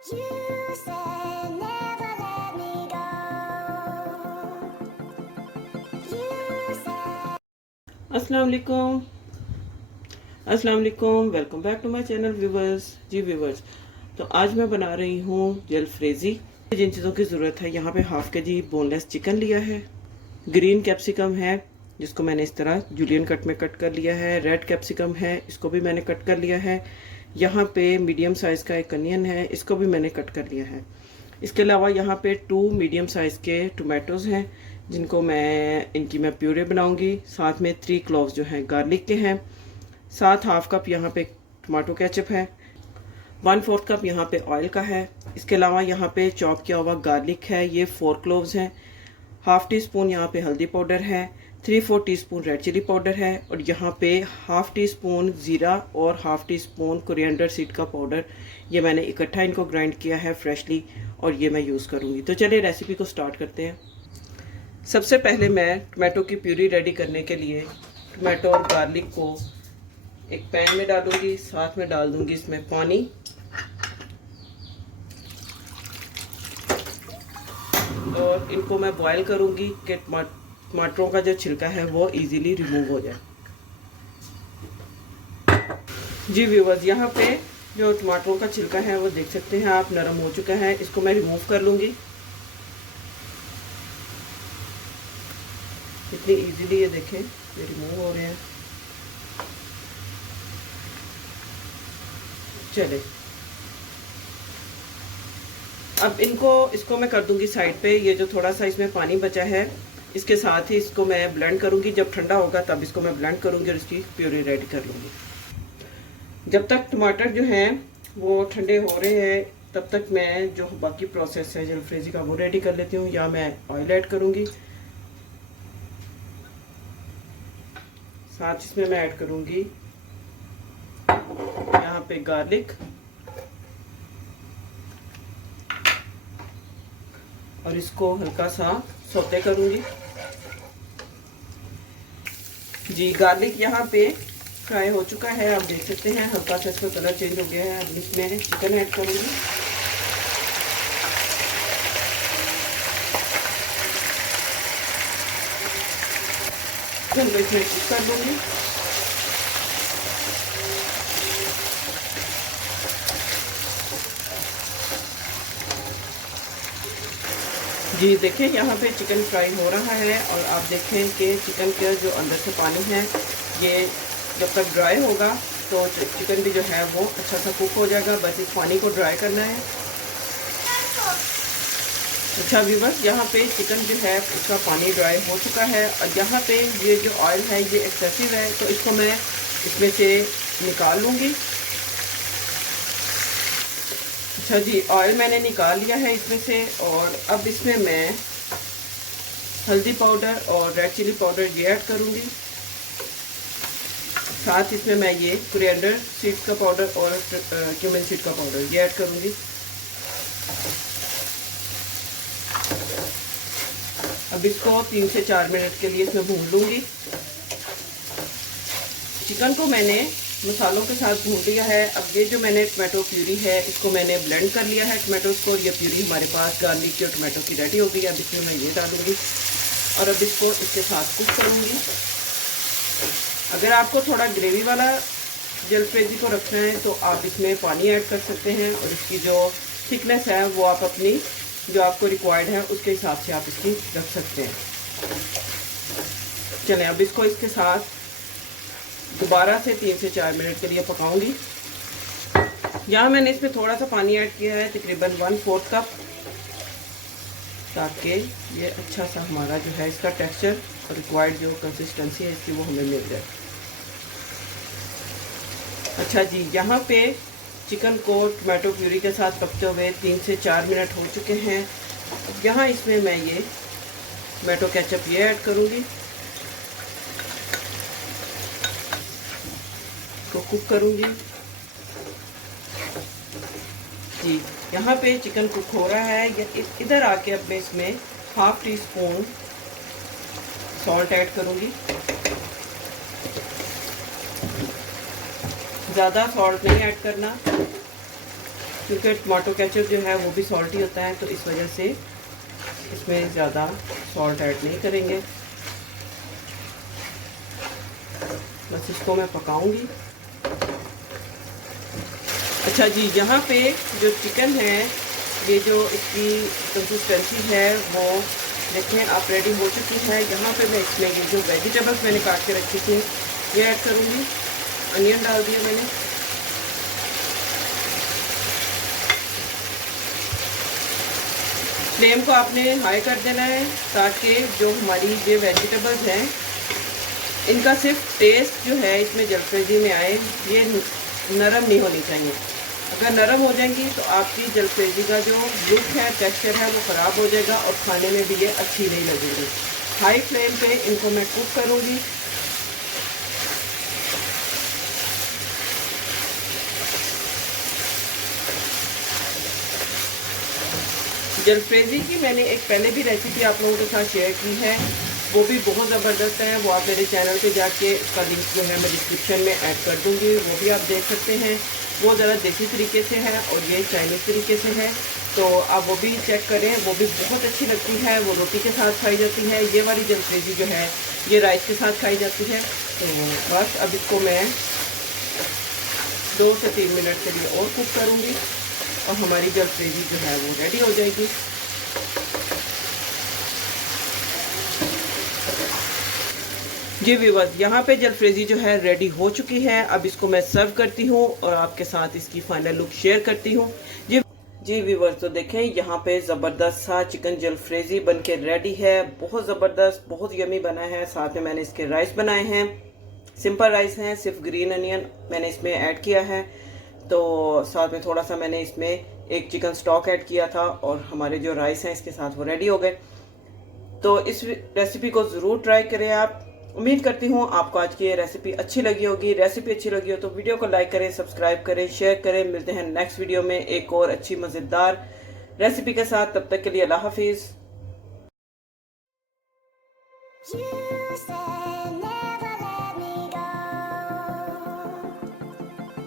You said never let me go. You said अस्सलाम वालेकुम। अस्सलाम वालेकुम, welcome back to my channel viewers. जी व्यूवर्स, तो आज मैं बना रही हूँ जलफ्रेजी। जिन चीज़ों की ज़रूरत है, यहाँ पे हाफ के जी बोनलेस चिकन लिया है, ग्रीन कैप्सिकम है जिसको मैंने इस तरह जूलियन कट में कट कर लिया है, रेड कैप्सिकम है, इसको भी मैंने कट कर लिया है। यहाँ पे मीडियम साइज़ का एक अनियन है, इसको भी मैंने कट कर लिया है। इसके अलावा यहाँ पे 2 मीडियम साइज़ के टोमेटोज़ हैं जिनको मैं प्यूरे बनाऊंगी। साथ में 3 क्लोव्स जो हैं गार्लिक के हैं। साथ हाफ कप यहाँ पे टमाटो केचप है। 1/4 कप यहाँ पे ऑयल का है। इसके अलावा यहाँ पे चॉप किया हुआ गार्लिक है, ये 4 क्लोव्स हैं। हाफ टी स्पून यहाँ पे हल्दी पाउडर है, 3/4 टीस्पून रेड चिली पाउडर है, और यहाँ पे हाफ टी स्पून ज़ीरा और half tea spoon coriander seed का पाउडर, ये मैंने इकट्ठा इनको ग्राइंड किया है फ्रेशली, और ये मैं यूज़ करूँगी। तो चलिए रेसिपी को स्टार्ट करते हैं। सबसे पहले मैं टमाटो की प्यूरी रेडी करने के लिए टमाटो और गार्लिक को एक पैन में डालूंगी। साथ में डाल दूंगी इसमें पानी, और इनको मैं बॉईल करूंगी कि टमाटरों का जो छिलका है वो इजीली रिमूव हो जाए। जी व्यूवर्स, यहाँ पे जो टमाटरों का छिलका है वो देख सकते हैं आप, नरम हो चुका है। इसको मैं रिमूव कर लूंगी। इतनी इजीली ये देखें, ये रिमूव हो रहे हैं। चले, अब इसको मैं कर दूंगी साइड पे। ये जो थोड़ा सा इसमें पानी बचा है, इसके साथ ही इसको मैं ब्लेंड करूंगी। जब ठंडा होगा तब इसको मैं ब्लेंड करूंगी और इसकी प्यूरी रेडी कर लूंगी। जब तक टमाटर जो हैं वो ठंडे हो रहे हैं, तब तक मैं जो बाकी प्रोसेस है जलफ्रेजी का वो रेडी कर लेती हूँ। या मैं ऑयल ऐड करूंगी, साथ इसमें मैं ऐड करूंगी यहाँ पे गार्लिक, और इसको हल्का सा सौते करूंगी। जी, गार्लिक यहाँ पे फ्राई हो चुका है, आप देख सकते हैं हल्का सा इसका कलर चेंज हो गया है। अब इसमें चिकन ऐड करूंगी। चिकन को इसमें कुक कर लूंगी। जी देखें, यहाँ पे चिकन फ्राई हो रहा है, और आप देखें कि चिकन का जो अंदर से पानी है, ये जब तक ड्राई होगा तो चिकन भी जो है वो अच्छा सा कुक हो जाएगा। बस इस पानी को ड्राई करना है। अच्छा व्यूअर्स, यहाँ पे चिकन जो है उसका पानी ड्राई हो चुका है, और यहाँ पे ये जो ऑयल है ये एक्सेसिव है, तो इसको मैं इसमें से निकाल लूँगी। अच्छा जी, ऑयल मैंने निकाल लिया है इसमें से, और अब इसमें मैं हल्दी पाउडर और रेड चिली पाउडर ये ऐड करूँगी। साथ इसमें मैं ये कोरिएंडर सीड का पाउडर और क्यूमिन सीड का पाउडर ये ऐड करूँगी। अब इसको 3 से 4 मिनट के लिए इसमें भून लूँगी। चिकन को मैंने मसालों के साथ भून लिया है। अब ये जो मैंने टमाटो प्यूरी है इसको मैंने ब्लेंड कर लिया है टमाटोज़ को, और ये प्यूरी हमारे पास गार्लिक की और टमाटो की रेडी हो गई है। अब इसमें मैं ये डालूँगी, और अब इसको इसके साथ कुक करूँगी। अगर आपको थोड़ा ग्रेवी वाला जलफ्रेजी को रखना है तो आप इसमें पानी ऐड कर सकते हैं, और इसकी जो थिकनेस है वो आप अपनी जो आपको रिक्वायर्ड है उसके हिसाब से आप इसकी रख सकते हैं। चलें, अब इसको इसके साथ दोबारा से 3 से 4 मिनट के लिए पकाऊंगी। यहाँ मैंने इसमें थोड़ा सा पानी ऐड किया है, तकरीबन 1/4 कप, ताकि ये अच्छा सा हमारा जो है इसका टेक्सचर और रिक्वायर्ड जो कंसिस्टेंसी है इसकी वो हमें मिल जाए। अच्छा जी, यहाँ पे चिकन को टमाटो प्यूरी के साथ पकते हुए 3 से 4 मिनट हो चुके हैं। यहाँ इसमें मैं ये टमाटो केचप ये ऐड करूँगी, तो कुक करूँगी। जी, यहाँ पे चिकन कुक हो रहा है। इधर आके अब मैं इसमें half tea spoon salt add करूँगी। ज़्यादा सॉल्ट नहीं ऐड करना, क्योंकि टमाटो केचप जो है वो भी सॉल्टी होता है, तो इस वजह से इसमें ज़्यादा सॉल्ट ऐड नहीं करेंगे। बस इसको मैं पकाऊंगी। अच्छा जी, यहाँ पे जो चिकन है, ये जो इसकी कंसिस्टेंसी है वो देखें आप रेडी हो चुकी है। यहाँ पे मैं इसमें ये जो वेजिटेबल्स मैंने काट के रखी थी ये ऐड करूँगी। अनियन डाल दिया मैंने। फ्लेम को आपने हाई कर देना है ताकि जो हमारी ये वेजिटेबल्स हैं इनका सिर्फ टेस्ट जो है इसमें जलफ्रेजी में आए। ये नरम नहीं होनी चाहिए। अगर नरम हो जाएंगी तो आपकी जलफ्रेजी का जो लुक है, टेक्सचर है, वो ख़राब हो जाएगा और खाने में भी ये अच्छी नहीं लगेगी। हाई फ्लेम पे इनको मैं कुक करूँगी। जलफ्रेजी की मैंने एक पहले भी रेसिपी आप लोगों के साथ शेयर की है, वो भी बहुत ज़बरदस्त है। वो आप मेरे चैनल पे जाके उसका लिंक जो है मैं डिस्क्रिप्शन में ऐड कर दूँगी, वो भी आप देख सकते हैं। वो ज़रा देसी तरीके से है और ये चाइनीज़ तरीके से है, तो आप वो भी चेक करें। वो भी बहुत अच्छी लगती है, वो रोटी के साथ खाई जाती है। ये वाली जलफ्रेजी जो है ये राइस के साथ खाई जाती है। तो बस अब इसको मैं 2 से 3 मिनट के लिए और कुक करूँगी और हमारी जलफ्रेजी जो है वो रेडी हो जाएगी। जी व्यूअर्स, यहाँ पे जलफ्रेजी जो है रेडी हो चुकी है। अब इसको मैं सर्व करती हूँ और आपके साथ इसकी फाइनल लुक शेयर करती हूँ। जी व्यूअर्स, तो देखें यहाँ पे ज़बरदस्त सा चिकन जलफ्रेजी बन के रेडी है। बहुत ज़बरदस्त, बहुत यमी बना है। साथ में मैंने इसके राइस बनाए हैं, सिंपल राइस हैं, सिर्फ ग्रीन अनियन मैंने इसमें ऐड किया है। तो साथ में थोड़ा सा मैंने इसमें एक चिकन स्टॉक ऐड किया था और हमारे जो राइस हैं इसके साथ वो रेडी हो गए। तो इस रेसिपी को ज़रूर ट्राई करें आप। उम्मीद करती हूँ आपको आज की ये रेसिपी अच्छी लगी होगी। रेसिपी अच्छी लगी हो तो वीडियो को लाइक करें, सब्सक्राइब करें, शेयर करें। मिलते हैं नेक्स्ट वीडियो में एक और अच्छी मज़ेदार रेसिपी के साथ। तब तक के लिए अल्लाह हाफिज़। You said